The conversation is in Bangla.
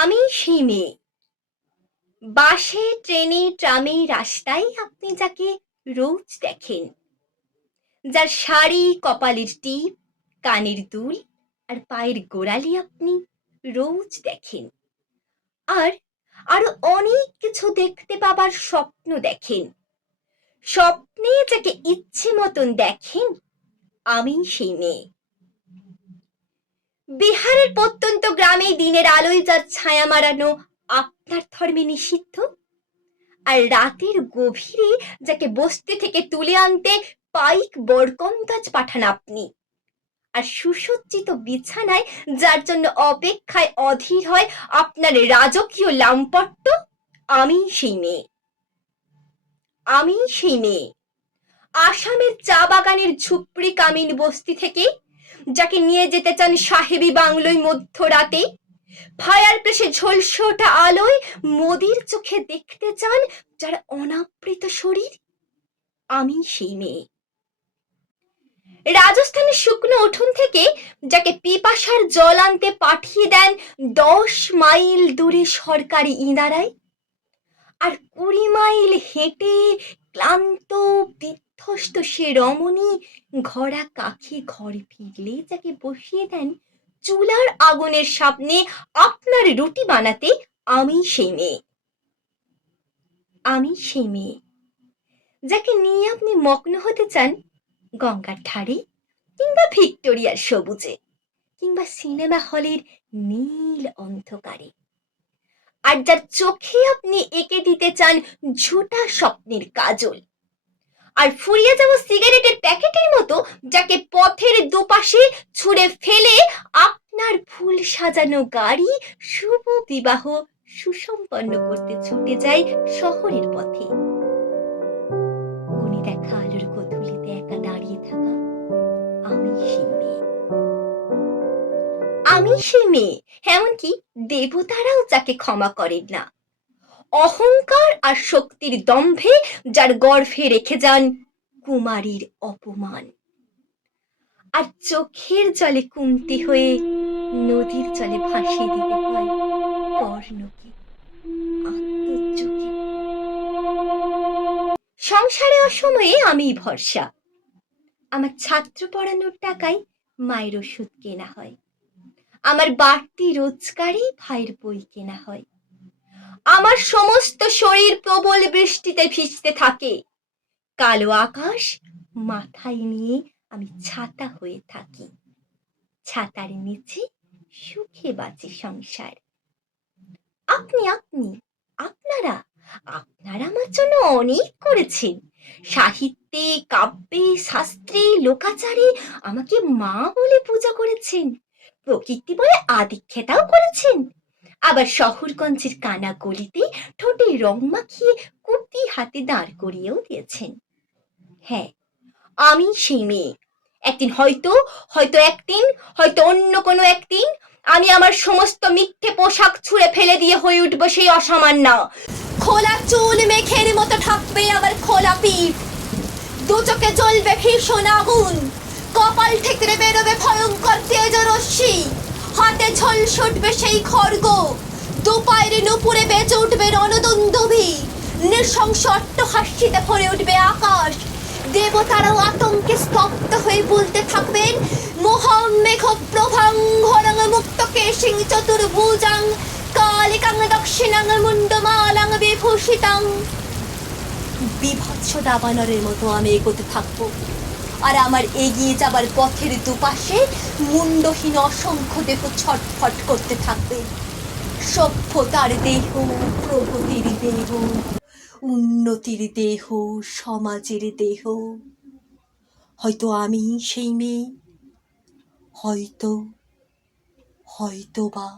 আমি সেই মেয়ে। বাসে, ট্রেনে, ট্রামে, রাস্তায় আপনি যাকে রোজ দেখেন, যার শাড়ি, কপালের টিপ, কানের দুল আর পায়ের গোড়ালি আপনি রোজ দেখেন। আর আরো অনেক কিছু দেখতে পাবার স্বপ্ন দেখেন। স্বপ্নে যাকে ইচ্ছে মতন দেখেন, আমি সেই মেয়ে। বিহারের প্রত্যন্ত গ্রামে দিনের আলোয় যার ছায়া মারানো আপনার ধর্মে নিষিদ্ধ, আর রাতের গভীরে যাকে বস্তি থেকে তুলে আনতে পাইক বরকন্দাজ পাঠান আপনি, আর সুসজ্জিত বিছানায় যার জন্য অপেক্ষায় অধীর হয় আপনার রাজকীয় লামপট্ট, আমি সেই মেয়ে। আমি সেই মেয়ে আসামের চা বাগানের ঝুপড়ি কামিন বস্তি থেকে যাকে নিয়ে যেতে চান সাহেবী বাংলোয় মধ্যরাতে, ফায়ার প্লেসে ঝলসে ওঠা আলোয় মোদির চোখে দেখতে চান যার অনাবৃত শরীর, আমি সেই মেয়ে। রাজস্থানের শুকনো উঠোন থেকে যাকে পিপাসার জল আনতে পাঠিয়ে দেন 10 মাইল দূরে সরকারি ইনারায়, আর 20 মাইল হেঁটে ক্লান্ত বিধ্বস্ত সে রমণী ঘোড়া কাখে ঘরে ফিরলে যাকে বসিয়ে দেন চুলার আগুনের সামনে আপনার রুটি বানাতে, আমি সেই মেয়ে। আমি সেই মেয়ে যাকে নিয়ে আপনি মগ্ন হতে চান গঙ্গার ধারে, কিংবা ভিক্টোরিয়ার সবুজে, কিংবা সিনেমা হলের নীল অন্ধকারে, আর যার চোখে আপনি এঁকে দিতে চান ঝোটা স্বপ্নের কাজল, আর ফুরিয়ে যাওয়া সিগারেটের প্যাকেটের মতো যাকে পথের দুপাশে ছুঁড়ে ফেলে আপনার ফুল সাজানো গাড়ি শুভ বিবাহ সুসম্পন্ন করতে ছুটে যায় শহরের পথে। খনি দেখা আলোর গোধূলিতে একা দাঁড়িয়ে থাকা, আমি সেই মেয়ে। আমি সেই মেয়ে, এমনকি দেবতারাও যাকে ক্ষমা করেন না, অহংকার আর শক্তির দম্ভে যার গর্ভে রেখে যান কুমারীর অপমান, আর চোখের জলে কুন্তি হয়ে নদীর জলে ভাসিয়ে দিতে হয় কর্ণকে আত্মচোখে। সংসারে অসময়ে আমি ভরসা। আমার ছাত্র পড়ানোর টাকায় মায়ের ওষুধ কেনা হয়, আমার বাড়তি রোজগারে ভাইয়ের বই কেনা হয়। আমার সমস্ত শরীর প্রবল বৃষ্টিতে ভিজতে থাকে, কালো আকাশ মাথায় নিয়ে আমি ছাতা হয়ে থাকি। ছাতার নিচে সুখে বাঁচে সংসার। আপনি আপনি আপনারা আপনারা আমার জন্য অনেক করেছেন। সাহিত্যে, কাব্যে, শাস্ত্রে, লোকাচারে আমাকে মা বলে পূজা করেছেন, প্রকৃতি বলে আদিক্ষেতাও করেছেন। আবার শহরগঞ্জের কানা গলিতে ঠোঁটে রং মাখিয়ে কুর্তি হাতে দাঁড় করিয়েও দিয়েছেন। হ্যাঁ, আমি সেই মেয়ে। একদিন হয়তো হয়তো একদিন হয়তো অন্য কোনো একদিন আমি আমার সমস্ত মিথ্যে পোশাক ছুঁড়ে ফেলে দিয়ে হয়ে উঠবো সেই অসামান্য। খোলা চুল মেঘের মতো ঢাকবে আমার খোলা পিঠ, দু চোখে জ্বলবে ভীষণ আগুন, কপাল থেকে বেরোবে ভয়ঙ্কর তেজ রশ্মি, হাতে ঝলসে উঠবে সেই খড়গ, দু পায়ের নুপুরে বেঁচে উঠবে রণদুন্দুভি, নৃশংস অট্টহাস্যিতে ভরে উঠবে আকাশ। দেবতারাও আতঙ্কে স্তব্ধ হয়ে বলতে থাকবেন মোহাম্মেঘ প্রভাং ঘরং মুক্ত কেশিং চতুর্ভুজাং কালিকাং দক্ষিণাং মুন্ডমালাং বিভূষিতাং। বিভৎস দাবানরের মতো আমি এগোতে থাকবো, আর আমার এগিয়ে যাবার পথের দুপাশে মুন্ডহীন অসংখ্য দেহ ছটফট করতে থাকবে। সভ্যতার দেহ, প্রগতির দেহ, উন্নতির দেহ, সমাজের দেহ। হয়তো আমি সেই মেয়ে, হয়তো হয়তো বা